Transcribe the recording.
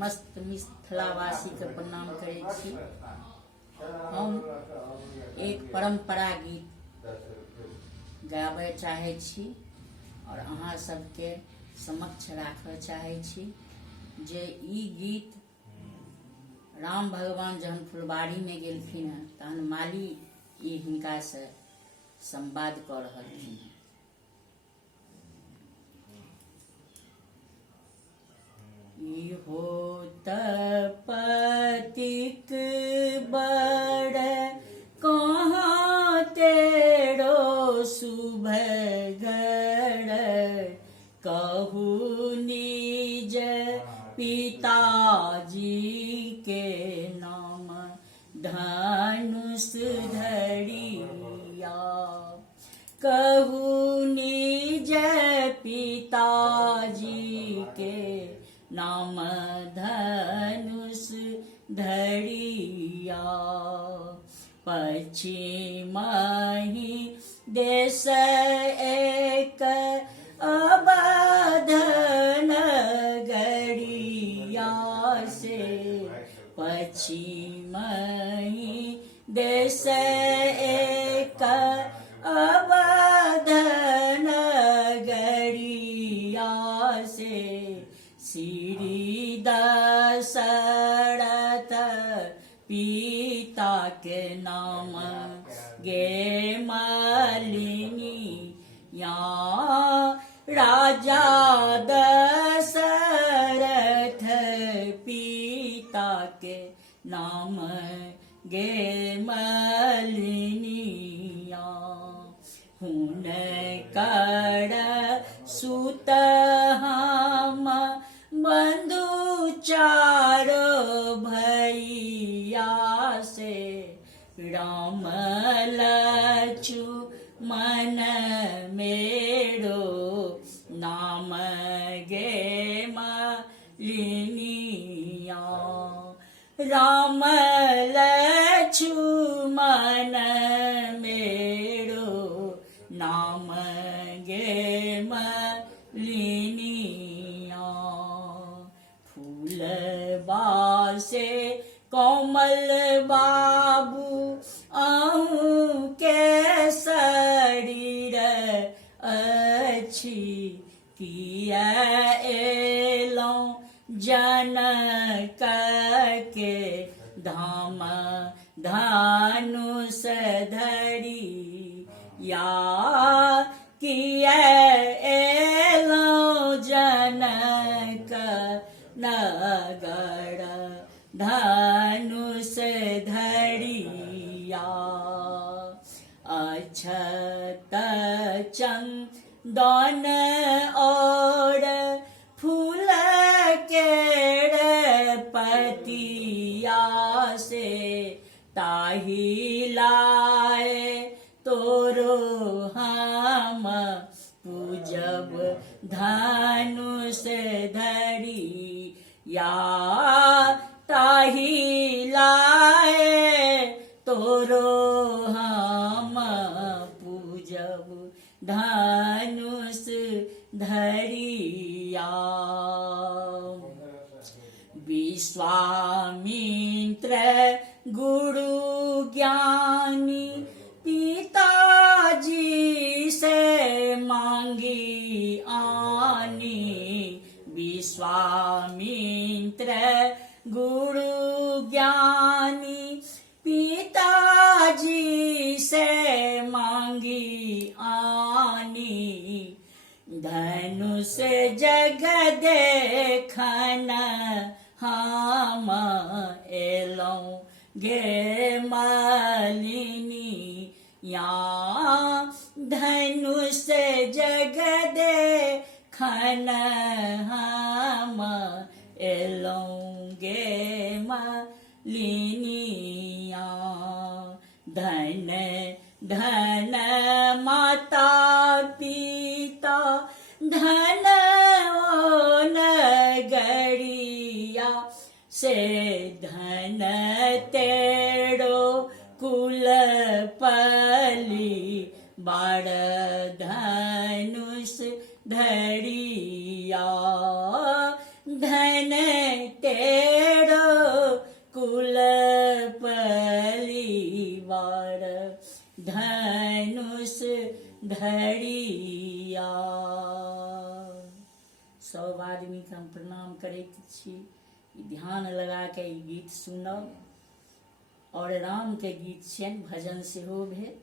समस्त मिथिलावासी के प्रणाम करै छी। हम एक परंपरा गीत गाबय चाहै छी और अहाँ सबके समक्ष राखय चाहै छी जे ई गीत राम भगवान जहन फुलबाड़ी में गेलखिन हैं तहन माली ई हिनका से संवाद कऽ रहलखिन हैं। इहो तपतिक बड़ कहाँ तेरो सुभगड़, कहू निज पिताजी के नाम धनुष धरिया, कहू निज पिताजी के नाम धनुष धरिया। पश्चिमहि देश एक अवध नगरिया से, पश्चिमहि देश एक अवध नगरिया से, श्री दशरथ पिता के नाम गे मालिनी या, राजा दशरथ पिता के नाम गे मालिनिया। हुनकर सुत हम बंधु चारो भैया से, राम लक्ष्मण मेरो नाम गे मालिनिया, राम लक्ष्मण मेरो नाम गे मालिनिया। फूलबासे कोमल बाबू अहूँ के शरीर अछि, किया एलौं जनक के धाम धनुष धरी या, किया एलौं जनक नगर धनुष धरिया। अक्षत चंदन और फूल के पतिया से, ताही लाए तोरो हम पूजब धनुष धरी या, ताही लाए तोरो हम पूजब धनुष धरिया। विश्वामित्र गुरु ज्ञानी पिताजी से मांगी आनी, विश्वामित्र गुरु ज्ञानी पिताजी से मांगी आनी, धनुष जग देखन हम एलौं गे मालिनी या, धनुष जग देखन हम एलौं गे मालिनिया। धन धन माता पिता धन ओ नगरिया से, धन तेरो कुल पली बाड़ धनुष धरिया, धन ते धनुष धरिया। सब आदमी के हम प्रणाम करैत छी। ध्यान लगा के ई गीत सुनब और राम के गीत छियनि, भजन सेहो भेल।